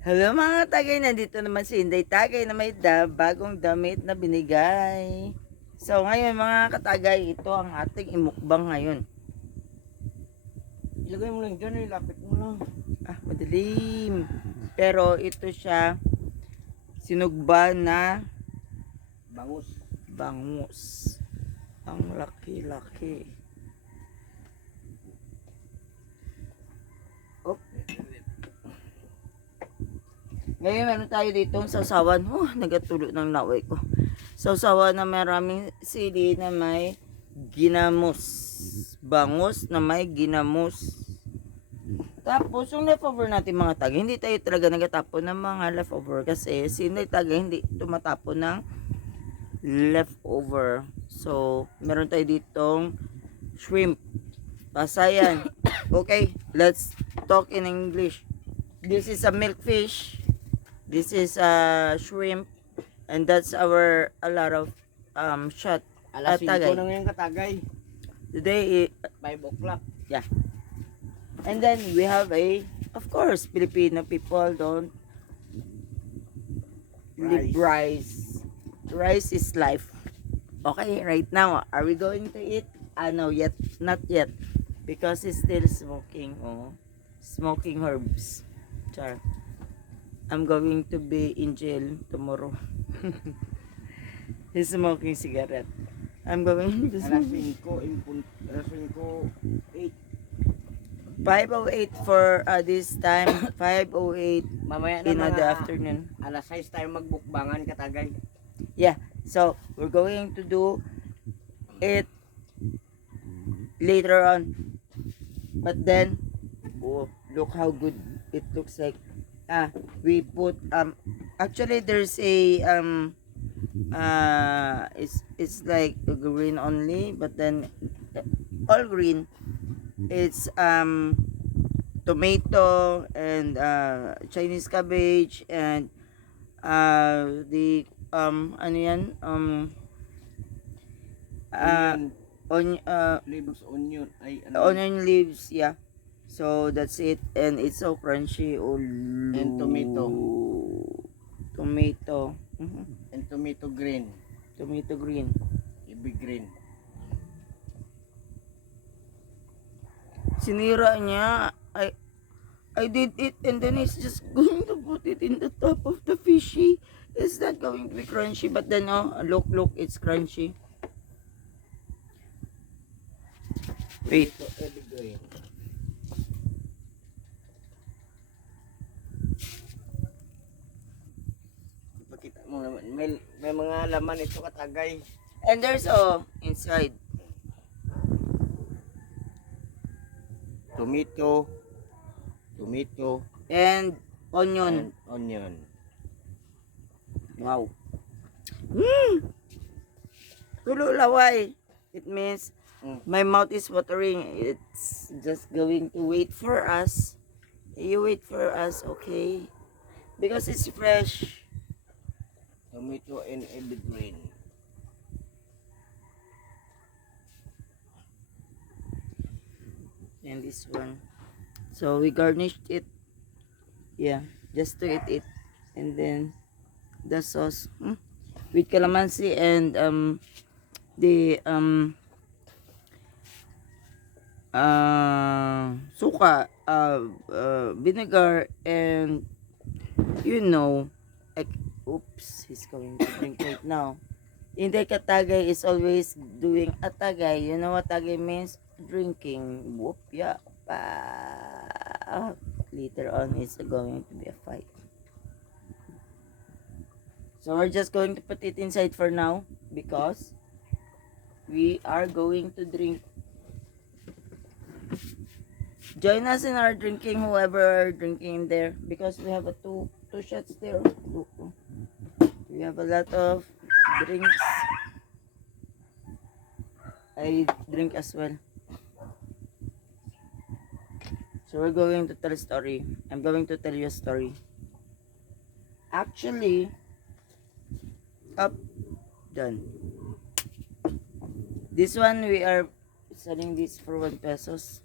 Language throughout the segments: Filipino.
Hello mga tagay, nandito naman si Inday Tagay na may bagong damit na binigay. So ngayon mga katagay, ito ang ating imukbang ngayon. Ilagay mo lang dyan, ilapit mo lang. Madilim. Pero ito siya, sinugba na Bangus. bangus. Ang laki-laki. Op. Ngayon meron tayo dito sausawan. Nagatulo ng laway ko. Sausawan na maraming sili na may ginamos. Bangus na may ginamos. Tapos yung leftover natin mga taga, hindi tayo talaga nagatapon ng mga leftover kasi si Inday Taga hindi tumatapon ng leftover. So, meron tayo ditong shrimp. Pasayan. Okay, let's talk in English. This is a milkfish. This is a shrimp. And that's our a lot of shot. Alas 5 Tagay. na ngayon katagay. Today, 5 o'clock. yeah. And then we have of course, Filipino people don't live rice. Rice is life. Okay, right now, are we going to eat? No, yet, not yet. Because he's still smoking, smoking herbs. Char. I'm going to be in jail tomorrow. He's smoking cigarette. I'm going to Alas smoke. 5, alas 5, 5:08 for this time. 5:08 mamaya na in the mga afternoon. alas 6 tayo magbukbangan katagay. Yeah. So we're going to do it later on. But then, look how good it looks like. We put actually there's a it's like green only, but then all green. It's tomato and Chinese cabbage and the ano yan Onion, leaves, onion, ay ano. onion leaves, yeah. So that's it, and it's so crunchy. And tomato. Tomato. And tomato green. Tomato green. Ibig green. Sinira niya. I did it, and then it's just going to put it in the top of the fishy. It's not going to be crunchy, but then look, it's crunchy. Wait. Ito, ibig green. Ipakita mo naman. May mga laman ito katagay. And there's inside. Tomato, And onion. and onion. Wow. Tulo laway. It means my mouth is watering. It's just going to wait for us. You wait for us, okay? Because it's fresh. Tomato and ibig green. And this one. So we garnished it. Yeah, just to eat it. And then the sauce with calamansi and the suka, vinegar, and like, oops, he's going to drink right now. Hindi katagay is always doing atagay. You know what tagay means? Drinking. Whoop, yeah. Later on, it's going to be a fight. So we're just going to put it inside for now because we are going to drink. Join us in our drinking, whoever are drinking in there, because we have two shots there. Look, we have a lot of drinks. I drink as well. So we're going to tell a story. I'm going to tell you a story. Actually, up, done. This one we are selling this for 1 pesos.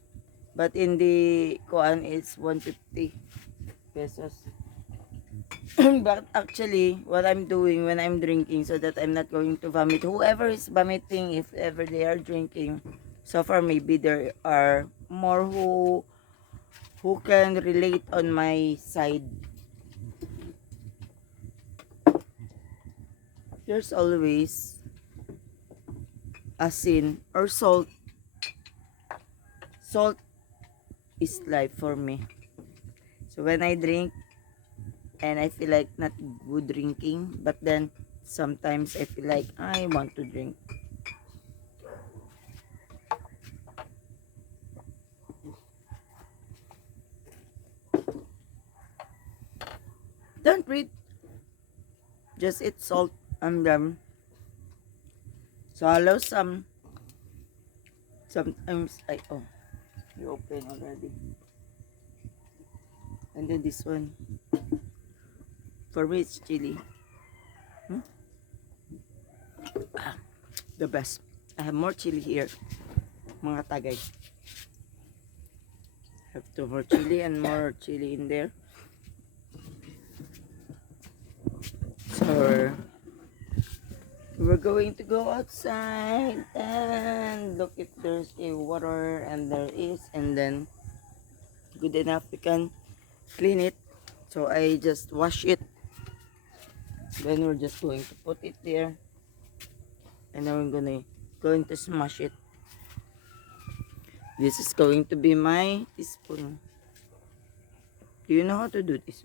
But in the kuan it's 150 pesos. But actually, what I'm doing when I'm drinking so that I'm not going to vomit. Whoever is vomiting, if ever they are drinking, so far maybe there are more who can relate on my side. There's always a sin or salt. Salt is life for me. So when I drink and I feel like not good drinking, but then sometimes I feel like I want to drink. Don't read. Just eat salt and then swallow some. Sometimes I you open already. And then this one. For me it's chili. Hmm? The best. I have more chili here. Mga tagay. Have two more chili and more chili in there. So we're going to go outside and look if there's a water, and there is, and then good enough we can clean it. So I just wash it. Then we're just going to put it there, and then we're going to smash it. This is going to be my teaspoon. Do you know how to do this?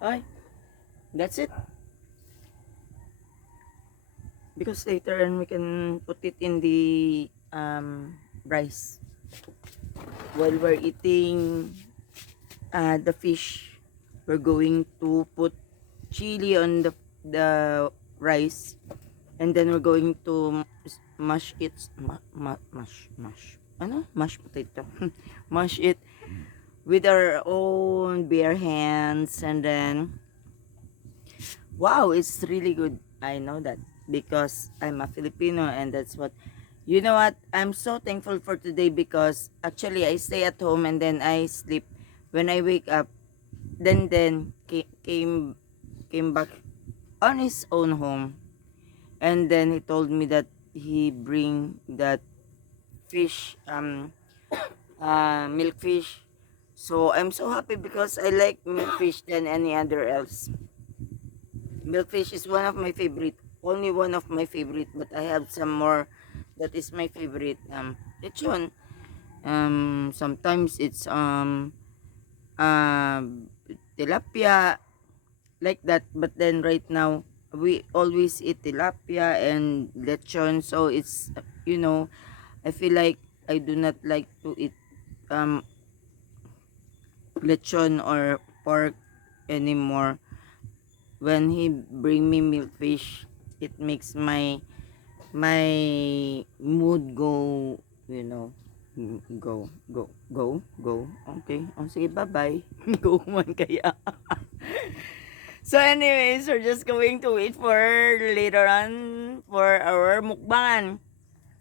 Ay, that's it. Because later on we can put it in the rice. While we're eating the fish, we're going to put chili on the rice, and then we're going to mash it, mash potato, mash it with our own bare hands, and then wow, it's really good. I know that because I'm a Filipino, and that's what, you know what, I'm so thankful for today because actually I stay at home and then I sleep. When I wake up, then came back on his own home, and then he told me that he bring that fish, milkfish. So I'm so happy because I like milkfish than any other else. Milkfish is one of my favorite, only one of my favorite, but I have some more that is my favorite. Lechon. Sometimes it's tilapia, like that. But then right now we always eat tilapia and lechon, so it's, I feel like I do not like to eat um lechon or pork anymore. When he bring me milkfish, it makes my mood go, go. Okay. Sige, bye-bye. Go man kaya. So anyways, we're just going to wait for later on for our mukbang.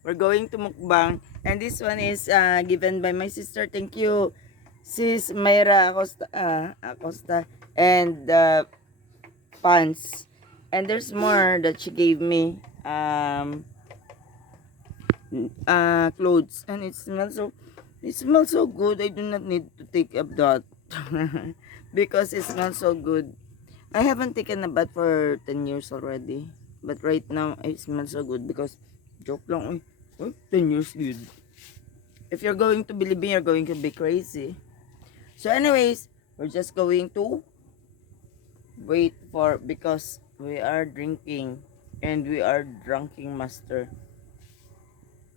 We're going to mukbang. And this one is given by my sister. Thank you, Sis Mayra Acosta. And pants. And there's more that she gave me. Clothes. And it smells so good. I do not need to take up that. Because it smells so good. I haven't taken a bath for 10 years already. But right now, it smells so good because, joke lang, 10 years good. If you're going to believe me, you're going to be crazy. So anyways, we're just going to wait for, because we are drinking and we are drinking master.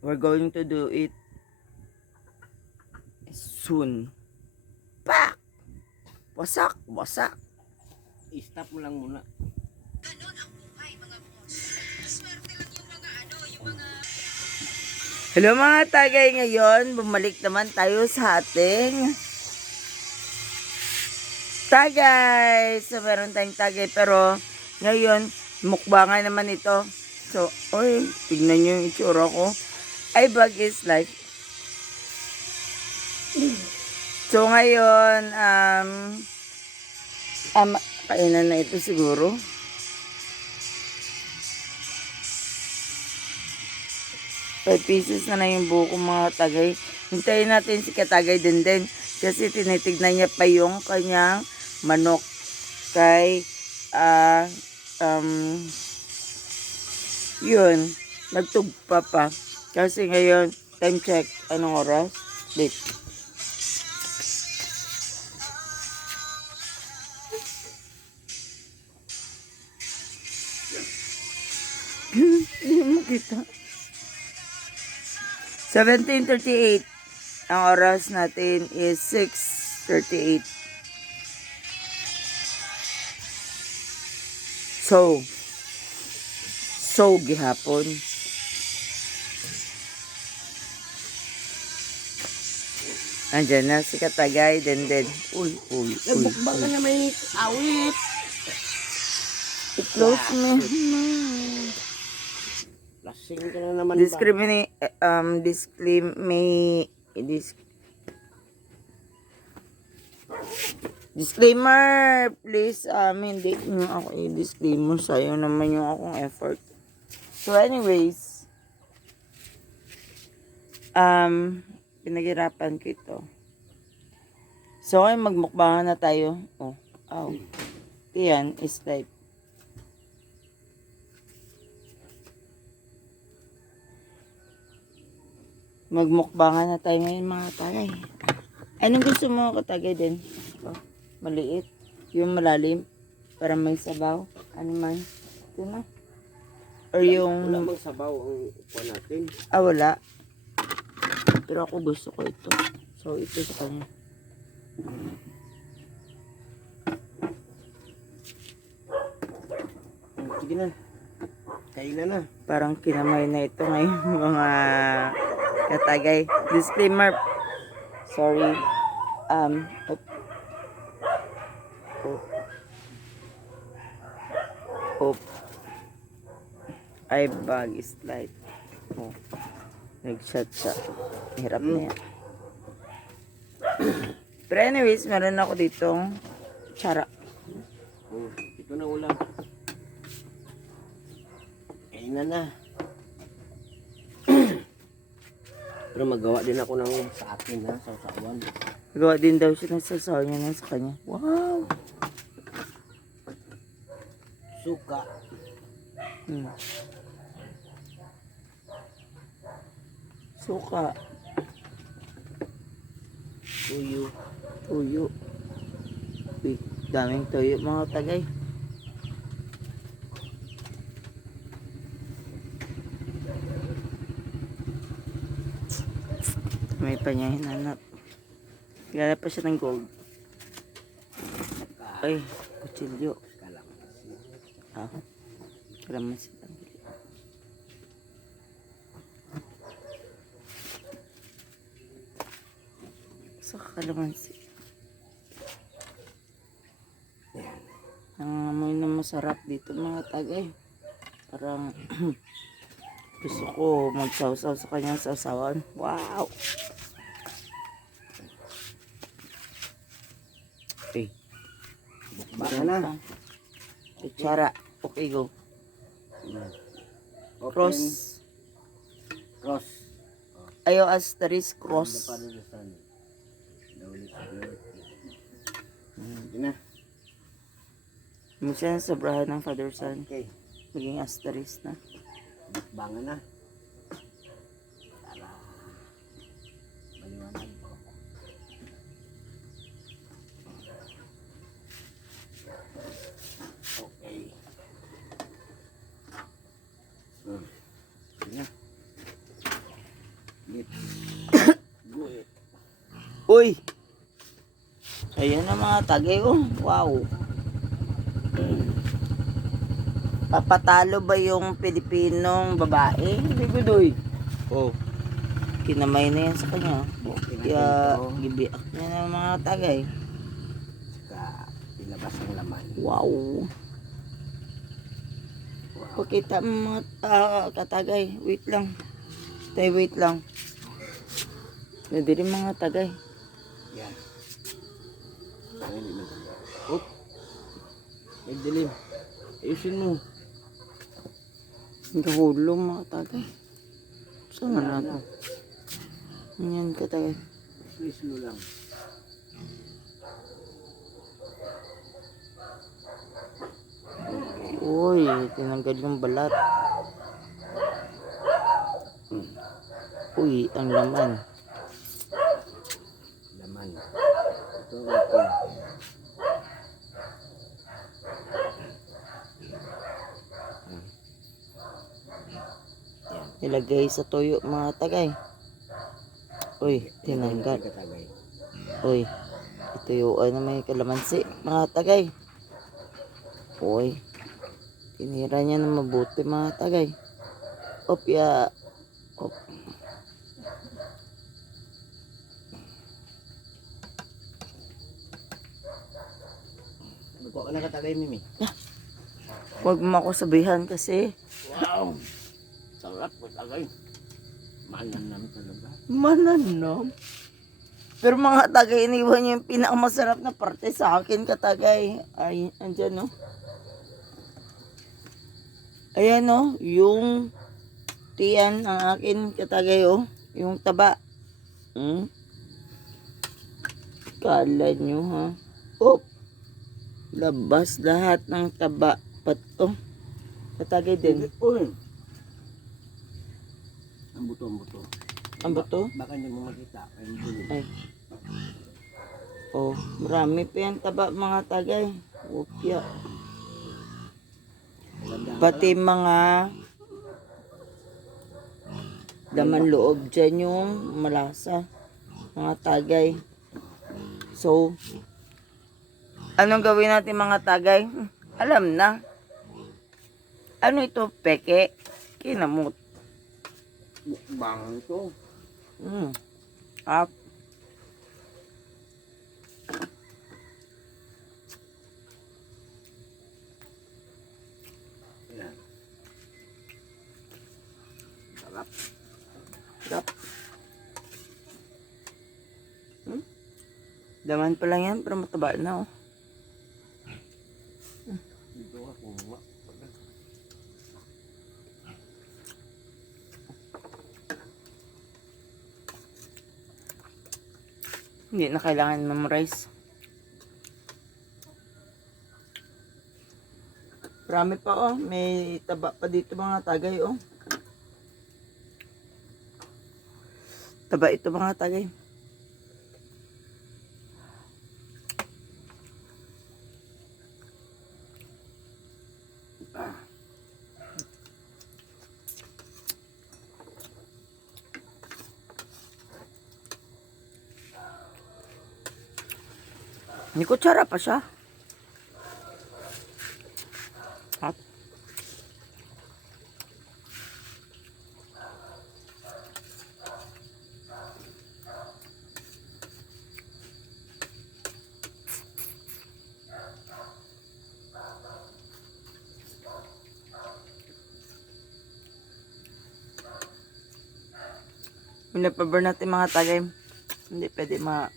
We're going to do it soon. Pak! Wasak! I-stop mo lang muna. Hello mga tagay, ngayon bumalik naman tayo sa ating Tagay! So, meron tayong tagay. Pero, ngayon, mukbangan naman ito. So, oy, tignan nyo yung itsura ko. Ay, bag is life. So, ngayon, kainan na ito siguro. ₱5 na yung buko mga tagay. Hintayin natin si Katagay din. Kasi tinitignan niya pa yung kanyang manok kay yun, nagtugpa pa. Kasi ngayon, time check, anong oras? Wait. Hindi mo kita. 17:38. Ang oras natin is 6:38. So gihapon. Andyan na si Katagay, then. Uy. Nagbukbang ka na may awit. I-close me. Lasing ka na naman disclaimer, please, hindi nyo ako i-disclaimer. Sayang naman yung akong effort. So, anyways, pinaghirapan ko ito. So, ay magmukbangan na tayo. Yan is life. Magmukbangan na tayo ngayon mga tagay. Anong gusto mo Katagay din? Maliit? Yung malalim? Para may sabaw? Ano man? Ito na? Or yung... Wala bang sabaw ang upuan natin? Wala. Pero ako gusto ko ito. So, ito sa kanya. Sige na. Kainan na. Parang kinamay na ito ngayon mga Katagay. Disclaimer. Sorry. Ay, bag is light. Nag-shot siya. Hirap na yan. Pero anyways, meron ako ditong tsara. Ito na ulam. Kainan na. Pero magawa din ako ng sa akin ha, sa usawan. Gawa din daw siya ng sasaw niya na sa kanya. Wow! Suka. Suka. Tuyo. Tuyo. Uy, daming tuyo mga tagay. May pa niya hinanap. Gala pa siya ng gold. Ay, kutsilyo. Kalamansi. Sa kalamansi. Ang amoy na masarap dito mga tagay. Parang gusto ko magsawsaw sa kanyang sawsawan. Wow! Okay. Baka na. Kutsara. Okay, go. Cross. Cross. Ayaw asterisk cross. Na. Minsan sobrahan ng father son. Okay. Maging asterisk na. Bangan na. Para maliwanag po. Okay. Sige na. Guit. Uy! Ayan na mga tagay oh. Wow! Papatalo ba yung Pilipinong babae? Hindi ko doy. Kinamay na yan sa kanya. Kaya gibiak niya ng mga tagay. Saka butas ang laman. Wow. Pakita mo mga katagay. Wait lang. Tay, wait lang. Pwede rin mga tagay. Yan. Ay, hindi man. Oop. May dilim. Ayusin mo. Nahulong mga tagay. Saan nga nato? Yan katagay. Please mo lang. Uy, tinanggal yung balat. Uy, ang laman. Laman. Ito ang akin. Ilagay sa tuyo mga tagay. Uy, tinanggal. Katagay. Uy, ituyuan na may kalamansi mga tagay. Uy, tinira niya na mabuti mga tagay. Opya. Op. Magkuha ka na katagay, Mimi. Huwag mo ako sabihan kasi Wow! Sarap katagay. Mananam talaga. mananam. Pero mga tagay, iniwan niyo yung pinakamasarap na parte sa akin katagay. Ay, andyan no. Ayan no, yung tiyan ang akin katagay oh. Yung taba. Kala nyo ha. Oh, labas lahat ng taba. Pato. Katagay din. Uy! Ang buto, ang buto. Ang bato? Baka hindi mo makita. Ay, ang buto. Ay. Oh, marami pa yan taba mga tagay. Upya. Pati mga laman loob dyan yung malasa. Mga tagay. So, anong gawin natin mga tagay? Alam na. Ano ito? Peke? Kinamot. Mukbang ito. Up. Yan. Sarap. Up. Daman pa lang yan, pero mataba na oh. Dito ka kumuha. Hindi na kailangan memorize. Marami pa oh. May taba pa dito mga tagay oh. Taba ito mga tagay. May kutsara pa siya. At pinapaburn natin mga tagay. Hindi pwede mga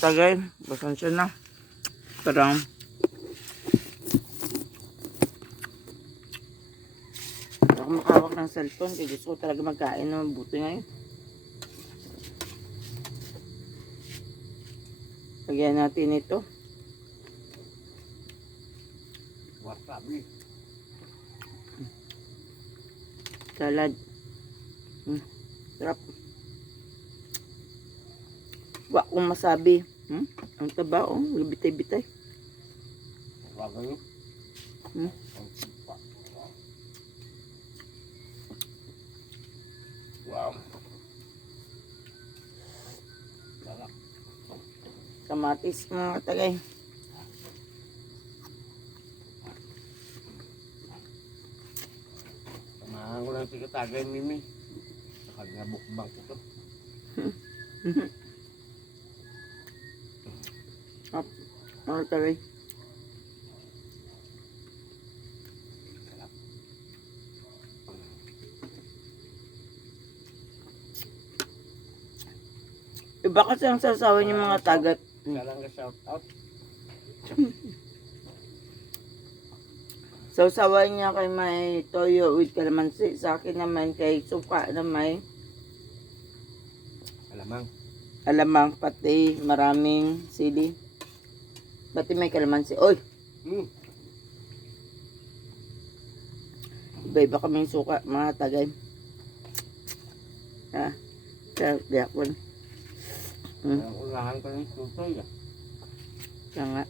tagay. Pasensya na. Parang ako makawak ng cellphone kaya gusto ko talaga magkain na mabuti ngayon. Lagyan natin ito. Wasabi. Salad. Sarap. Wa kong masabi. Ang taba oh. Bitay-bitay. Wagay. Hmm? Ang sipa. Wow. Sarap. Kamatis mga katagay. Samahan ko lang si Katagay, Mimi. Sa kanya bukbang ito. Up. Mga katagay. Iba kasi ang sasawa niyo mga tagat. Isa lang ka shout out. Sausawan niya kay may toyo with calamansi. Sa akin naman kay suka na may Alamang. alamang pati maraming sili. Pati may calamansi. Oy! Hmm. Iba-iba kaming suka mga tagay. Ha? Kaya diakon. Ang unahan ko ng tutoy. Kaya nga.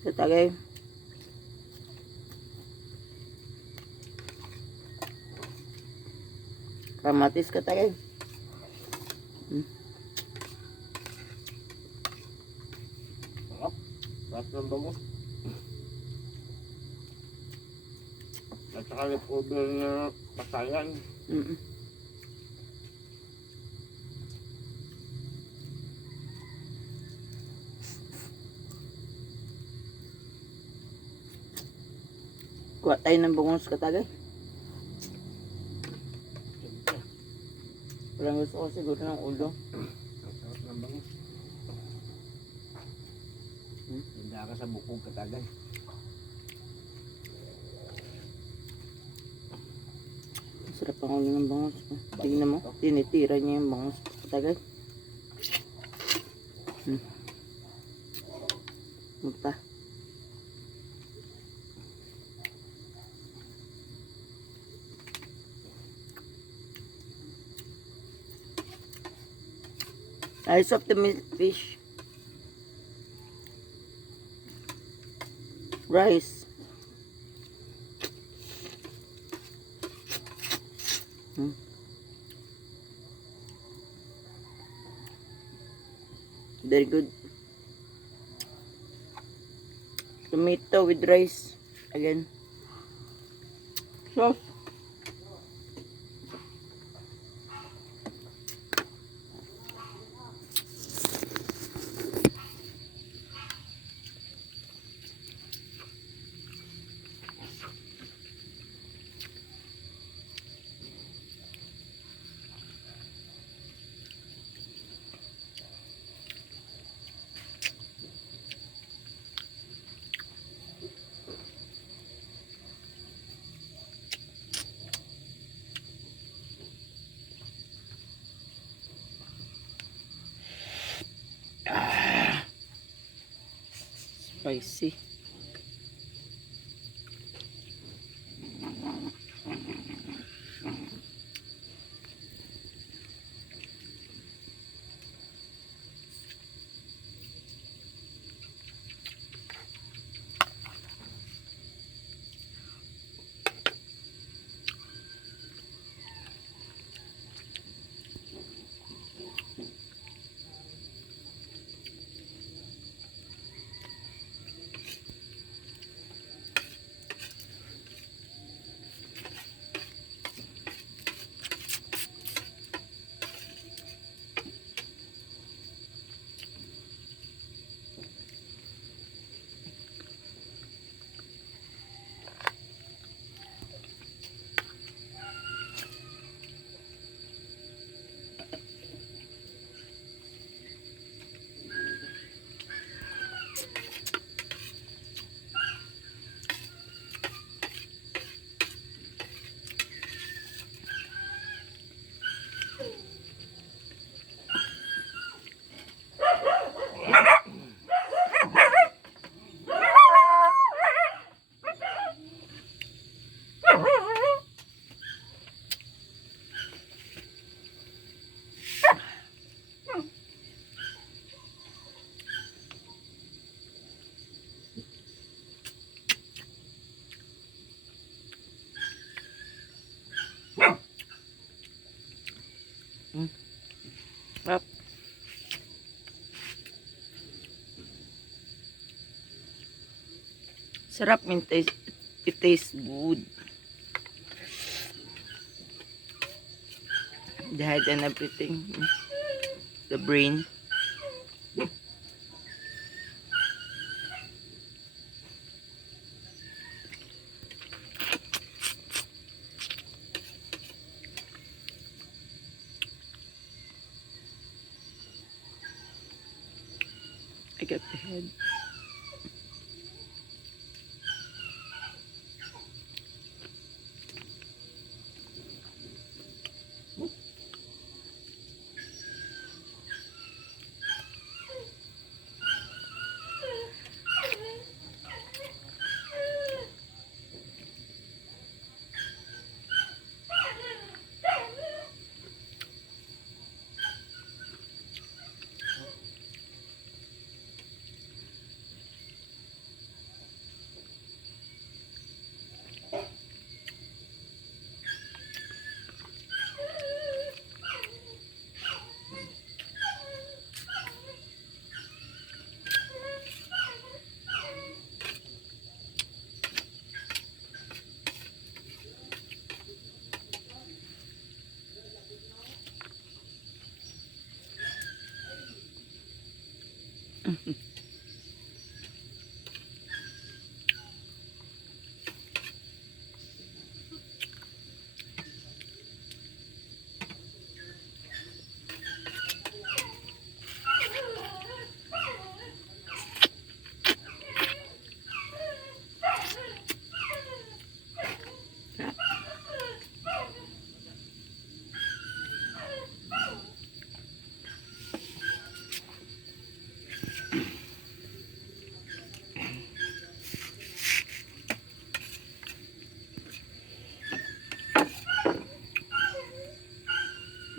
Sa tagay. Kamatis ka tagay. Sarap. Sarap ng bango. At saka leftover na pasayan. Mm. Kuha tayo ng bungos ka tagay. Siyempre. Walang gusto ko siguro ng ulo. Ang sarap ng bango. Handa ka sa bukog, Katagay. Sarap ang ulo ng bangos. Tingnan mo, tinitira niya yung bangos. Tagay. Magpa. Eyes of the fish. Rice. Very good. Tomato with rice. Again. Sauce. Spicy. Sarap. Sarap, it tastes good. The head and everything. The brain. I got the head.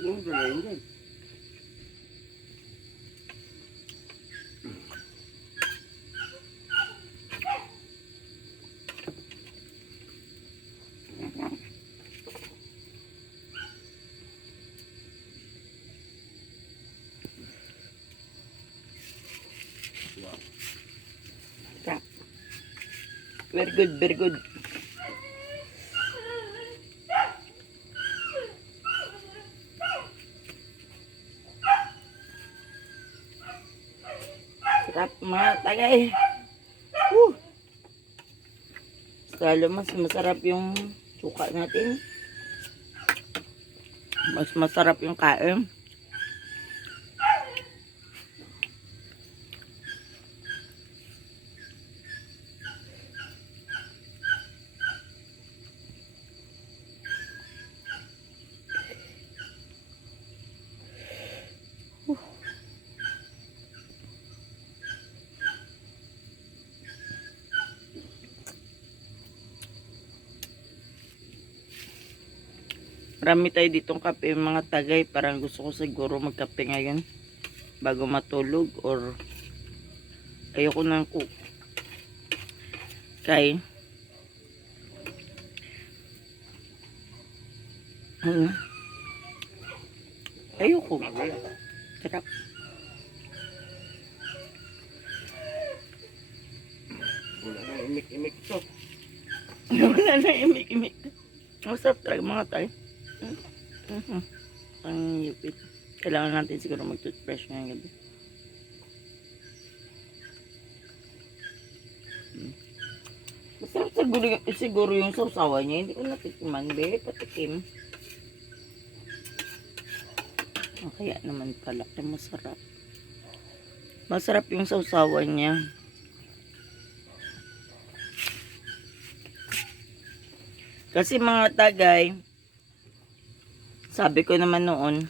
Yung dalayin din. Sarap. Very good, very good. Sarap mga tagay. Woo! Lalo mas masarap yung suka natin. Mas masarap yung kain. Marami tayo ditong kape mga tagay. Parang gusto ko siguro magkape ngayon bago matulog or ayoko nang kay ayoko. Sarap. Wala na imik-imik to. Wala na imik-imik. Masarap talaga mga tayo. Ang yupit. Kailangan natin siguro mag-toothbrush ngayong gabi. Masarap siguro yung sausawa niya. Hindi ko natikman. Be, patikim. Kaya naman pala. Masarap. Masarap yung sausawa niya. Kasi mga tagay, sabi ko naman noon,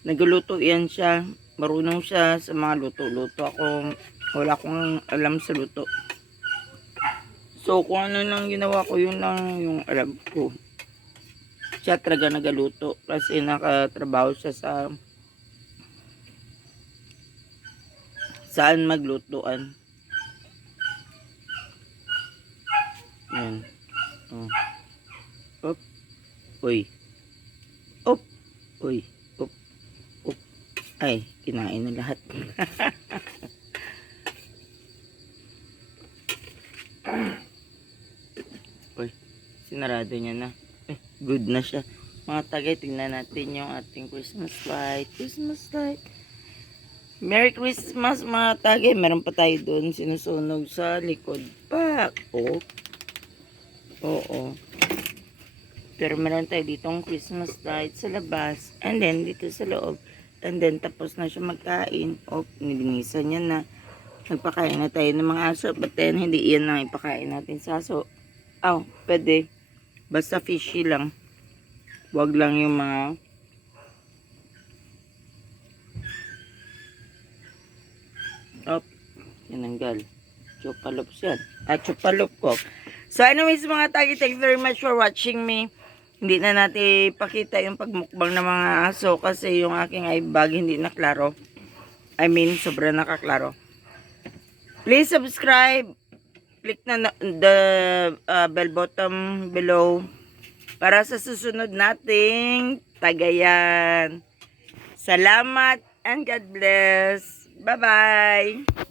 nagluluto yan siya. Marunong siya sa mga luto-luto. Ako, wala akong alam sa luto. So, kung ano nang ginawa ko, yun lang yung alam ko. Siya talaga nagaluto. Kasi nakatrabaho siya sa saan maglutuan. Yan. Oh. Up. Uy. Uy, up, up. Ay, kinain na lahat. Uy, sinarado niya na. Good na siya. Mga tagay, tingnan natin yung ating Christmas light. Christmas light. Merry Christmas mga tagay. Meron pa tayo doon sinusunog sa likod pa. Oh. Oo. Pero meron tayo ditong Christmas light sa labas. And then dito sa loob. And then tapos na siya magkain. Oh, nilinisan niya na. Nagpakain na tayo ng mga aso. But then hindi yan lang ipakain natin sa aso. Oh, pwede. Basta fishy lang. Wag lang yung mga tinanggal. Chupalops yan. Chupalop ko. So anyways mga tagi, thank you very much for watching me. Hindi na natin ipakita yung pagmukbang ng mga aso kasi yung aking eye bag hindi na klaro. I mean, sobrang nakaklaro. Please subscribe. Click na the bell button below para sa susunod nating tagayan. Salamat and God bless. Bye-bye.